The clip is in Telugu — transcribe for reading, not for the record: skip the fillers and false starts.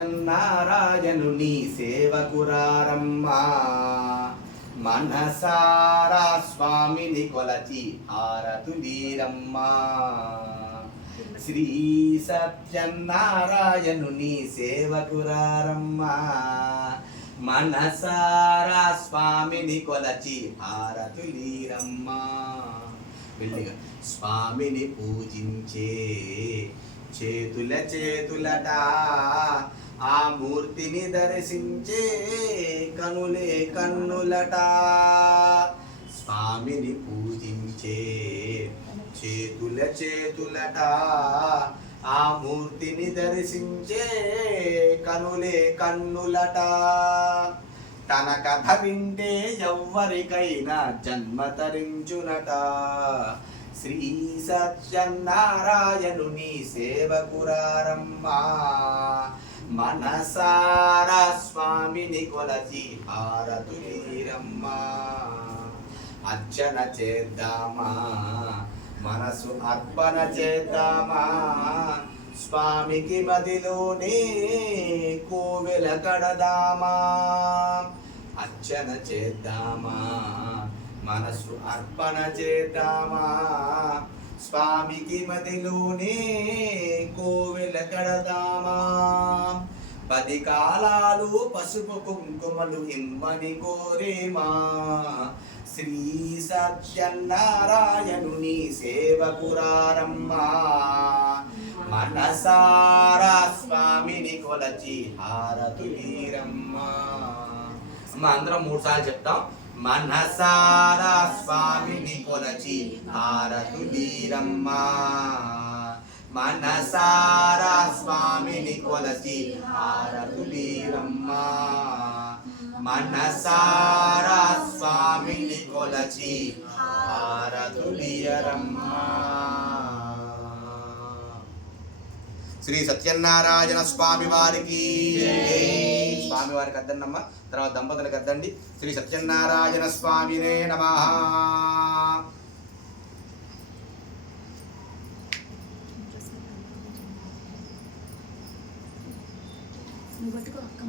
నారాయణుని సేవకురారమ్మా మనసారా స్వామిని కొలచి హారతులీరమ్మా. శ్రీ సత్యనారాయణుని సేవకురారమ్మా మనసారా స్వామిని కొలచి హారతులీరమ్మా. వెళ్ళిగా స్వామిని పూజించే చేతులట ఆ మూర్తిని దర్శించే కనులే కన్నులట. స్వామిని పూజించే చేతులట ఆ మూర్తిని దర్శించే కనులే కన్నులట. తన కథ వింటే ఎవ్వరికైనా జన్మ తరించునట. శ్రీ సత్యనారాయణుని సేవకురారమ్మా మనసారా స్వామిని కొలచి హారతులీరమ్మా. అర్చన చేద్దామా మనసు అర్పణ చేద్దామా స్వామికి మదిలోనే కోవెల కడదామా. అర్చన చేద్దామా మనసు అర్పణ చేద్దామా స్వామికి మదిలోనే కోవెల కడదామా. 10 కాలాలు పసుపు కుంకుమలు ఇమ్మని కోరేమా. శ్రీ సత్యనారాయణుని సేవకురారమ్మా మనసారా స్వామిని కొలచి హారతులీరమ్మా. అందరం 3 సార్లు చెప్తాం. మనసారా స్వామిని కొలచి హారతులీరమ్మా. మనసారా స్వామిని కొలచి హారతులీరమ్మా. మనసారా స్వామిని కొలచి హారతులీరమ్మా. శ్రీ సత్యనారాయణ స్వామి వారికి స్వామి వారికి అద్దన్నమ్మ. తర్వాత దంపతులకు అద్దండి. శ్రీ సత్యనారాయణ స్వామినే నమః. నువ్వు పట్టుకో అక్క